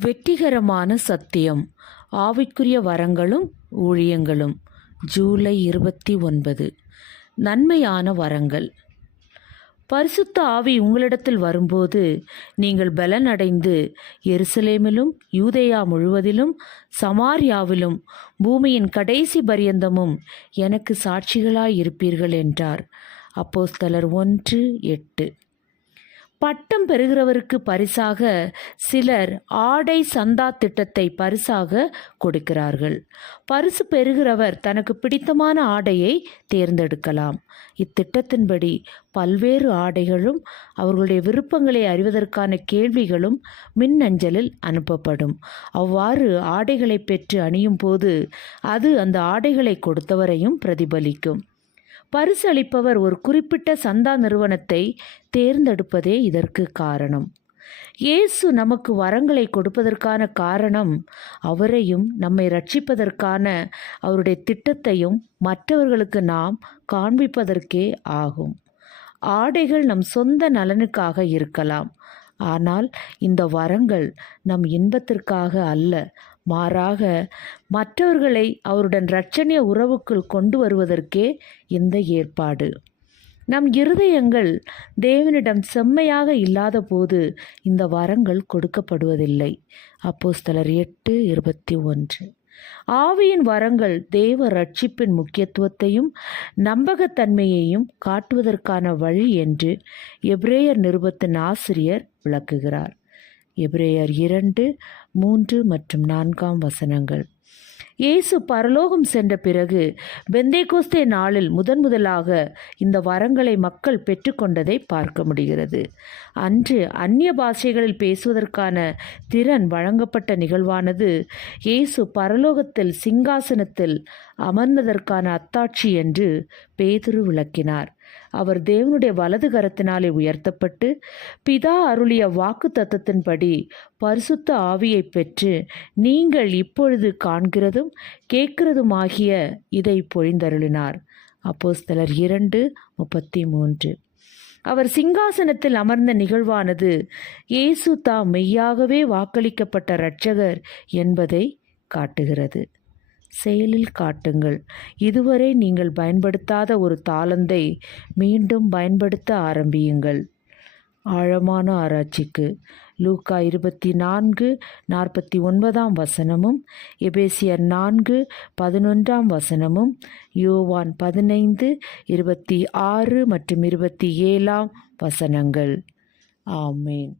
வெற்றிகரமான சத்தியம். ஆவிக்குரிய வரங்களும் ஊழியங்களும். ஜூலை இருபத்தி ஒன்பது. நன்மையான வரங்கள். பரிசுத்த ஆவி உங்களிடத்தில் வரும்போது நீங்கள் பலனடைந்து எருசலேமிலும் யூதேயா முழுவதிலும் சமாரியாவிலும் பூமியின் கடைசி பரியந்தமும் எனக்கு சாட்சிகளாயிருப்பீர்கள் என்றார். அப்போஸ்தலர் ஒன்று எட்டு. பட்டம் பெறுகிறவருக்கு பரிசாக சிலர் ஆடை சந்தா திட்டத்தை பரிசாக கொடுக்கிறார்கள். பரிசு பெறுகிறவர் தனக்கு பிடித்தமான ஆடையை தேர்ந்தெடுக்கலாம். இத்திட்டத்தின்படி பல்வேறு ஆடைகளும் அவர்களுடைய விருப்பங்களை அறிவதற்கான கேள்விகளும் மின்னஞ்சலில் அனுப்பப்படும். அவ்வாறு ஆடைகளை பெற்று அணியும் போது அது அந்த ஆடைகளை கொடுத்தவரையும் பிரதிபலிக்கும். பரிசு அளிப்பவர் ஒரு குறிப்பிட்ட சந்தா நிறுவனத்தை தேர்ந்தெடுப்பதே இதற்கு காரணம். இயேசு நமக்கு வரங்களை கொடுப்பதற்கான காரணம் அவரையும் நம்மை ரட்சிப்பதற்கான அவருடைய திட்டத்தையும் மற்றவர்களுக்கு நாம் காண்பிப்பதற்கே ஆகும். ஆடைகள் நம் சொந்த நலனுக்காக இருக்கலாம். ஆனால் இந்த வரங்கள் நம் இன்பத்திற்காக அல்ல மாறாக மற்றவர்களை அவருடன் இரட்சணிய உறவுக்குள் கொண்டு வருவதற்கே இந்த ஏற்பாடு. நம் இருதயங்கள் தேவனிடம் செம்மையாக இல்லாத போது இந்த வரங்கள் கொடுக்கப்படுவதில்லை. அப்போஸ்தலர் எட்டு இருபத்தி ஒன்று. ஆவியின் வரங்கள் தேவ ரட்சிப்பின் முக்கியத்துவத்தையும் நம்பகத்தன்மையையும் காட்டுவதற்கான வழி என்று எப்ரேயர் நிருபத்தின் ஆசிரியர் விளக்குகிறார். எபிரேயர் இரண்டு மூன்று மற்றும் நான்காம் வசனங்கள். இயேசு பரலோகம் சென்ற பிறகு பெந்தேகோஸ்தே நாளில் முதன் முதலாக இந்த வரங்களை மக்கள் பெற்றுக்கொண்டதை பார்க்க முடிகிறது. அன்று அந்நிய பாஷைகளில் பேசுவதற்கான திறன் வழங்கப்பட்ட நிகழ்வானது இயேசு பரலோகத்தில் சிங்காசனத்தில் அமர்ந்ததற்கான அத்தாட்சி என்று பேதுரு விளக்கினார். அவர் தேவனுடைய வலது கரத்தினாலே உயர்த்தப்பட்டு பிதா அருளிய வாக்கு தத்தத்தின்படி பரிசுத்த ஆவியை பெற்று நீங்கள் இப்பொழுது காண்கிறதும் கேட்கிறதுமாகிய இதை பொழிந்தருளினார். அப்போஸ்தலர் இரண்டு முப்பத்தி மூன்று அவர் சிங்காசனத்தில் அமர்ந்த நிகழ்வானது இயேசு தாம் மெய்யாகவே வாக்களிக்கப்பட்ட இரட்சகர் என்பதை காட்டுகிறது. செயலில் காட்டுங்கள். இதுவரை நீங்கள் பயன்படுத்தாத ஒரு தாளந்தை மீண்டும் பயன்படுத்த ஆரம்பியுங்கள். ஆழமான ஆராய்ச்சிக்கு. லூக்கா இருபத்தி நான்கு நாற்பத்தி ஒன்பதாம் வசனமும் எபேசியர் நான்கு பதினொன்றாம் வசனமும் யோவான் பதினைந்து இருபத்தி ஆறு மற்றும் இருபத்தி ஏழாம் வசனங்கள். ஆமேன்.